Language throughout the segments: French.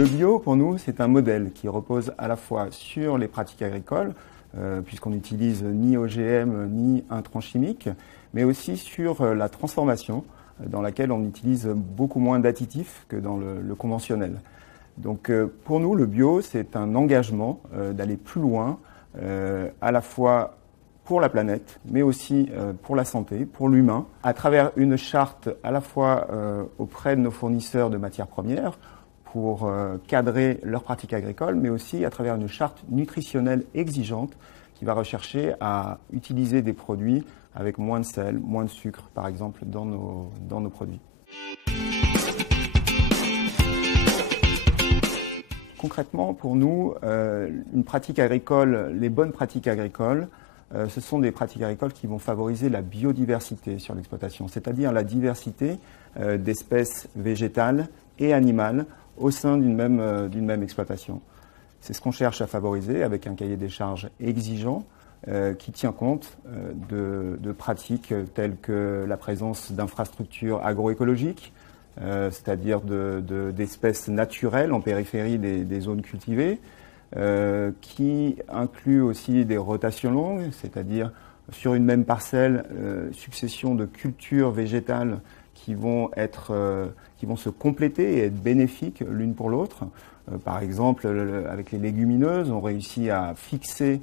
Le bio, pour nous, c'est un modèle qui repose à la fois sur les pratiques agricoles, puisqu'on n'utilise ni OGM ni intrants chimiques, mais aussi sur la transformation, dans laquelle on utilise beaucoup moins d'additifs que dans le conventionnel. Donc pour nous, le bio, c'est un engagement d'aller plus loin, à la fois pour la planète, mais aussi pour la santé, pour l'humain, à travers une charte à la fois auprès de nos fournisseurs de matières premières, pour cadrer leurs pratiques agricoles, mais aussi à travers une charte nutritionnelle exigeante qui va rechercher à utiliser des produits avec moins de sel, moins de sucre, par exemple, dans nos produits. Concrètement, pour nous, une pratique agricole, les bonnes pratiques agricoles, ce sont des pratiques agricoles qui vont favoriser la biodiversité sur l'exploitation, c'est-à-dire la diversité d'espèces végétales et animales au sein d'une même exploitation. C'est ce qu'on cherche à favoriser avec un cahier des charges exigeant qui tient compte de pratiques telles que la présence d'infrastructures agroécologiques, c'est-à-dire d'espèces naturelles en périphérie des zones cultivées, qui inclut aussi des rotations longues, c'est-à-dire sur une même parcelle, succession de cultures végétales qui vont se compléter et être bénéfiques l'une pour l'autre. Par exemple, avec les légumineuses, on réussit à fixer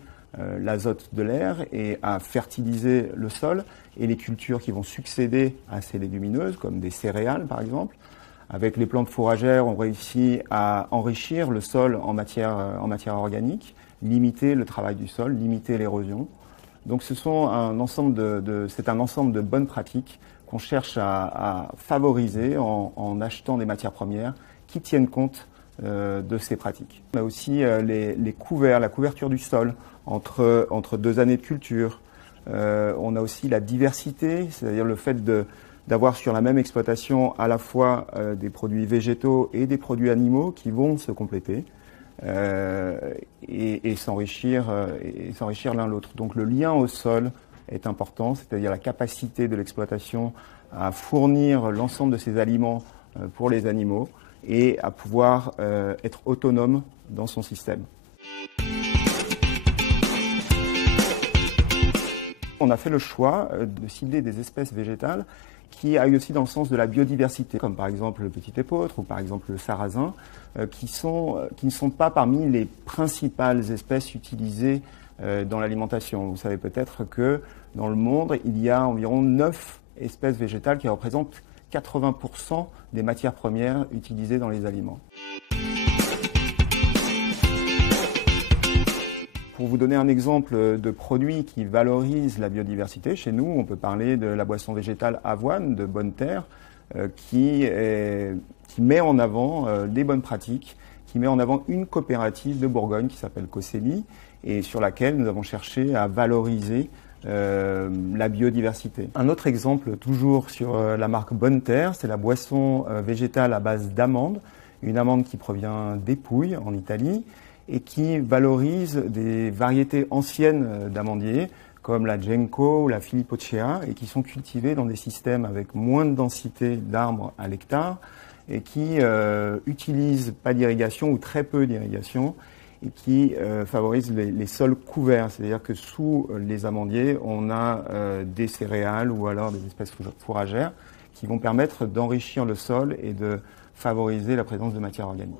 l'azote de l'air et à fertiliser le sol, et les cultures qui vont succéder à ces légumineuses, comme des céréales par exemple. Avec les plantes fourragères, on réussit à enrichir le sol en matière organique, limiter le travail du sol, limiter l'érosion. Donc c'est un ensemble de bonnes pratiques qu'on cherche à favoriser en achetant des matières premières qui tiennent compte de ces pratiques. On a aussi les couverts, la couverture du sol entre deux années de culture. On a aussi la diversité, c'est-à-dire le fait d'avoir sur la même exploitation à la fois des produits végétaux et des produits animaux qui vont se compléter et s'enrichir l'un l'autre. Donc le lien au sol est important, c'est-à-dire la capacité de l'exploitation à fournir l'ensemble de ces aliments pour les animaux et à pouvoir être autonome dans son système. On a fait le choix de cibler des espèces végétales qui aillent aussi dans le sens de la biodiversité, comme par exemple le petit épeautre ou par exemple le sarrasin, qui ne sont pas parmi les principales espèces utilisées dans l'alimentation. Vous savez peut-être que dans le monde, il y a environ 9 espèces végétales qui représentent 80% des matières premières utilisées dans les aliments. Pour vous donner un exemple de produit qui valorise la biodiversité, chez nous, on peut parler de la boisson végétale avoine de Bonne Terre, qui met en avant des bonnes pratiques, qui met en avant une coopérative de Bourgogne qui s'appelle Coseli et sur laquelle nous avons cherché à valoriser la biodiversité. Un autre exemple, toujours sur la marque Bonne Terre, c'est la boisson végétale à base d'amande, une amande qui provient d'Épouille en Italie, et qui valorise des variétés anciennes d'amandiers, comme la Genco ou la Filipocea, et qui sont cultivées dans des systèmes avec moins de densité d'arbres à l'hectare, et qui utilisent pas d'irrigation ou très peu d'irrigation, et qui favorisent les sols couverts, c'est-à-dire que sous les amandiers, on a des céréales ou alors des espèces fourragères qui vont permettre d'enrichir le sol et de favoriser la présence de matières organiques.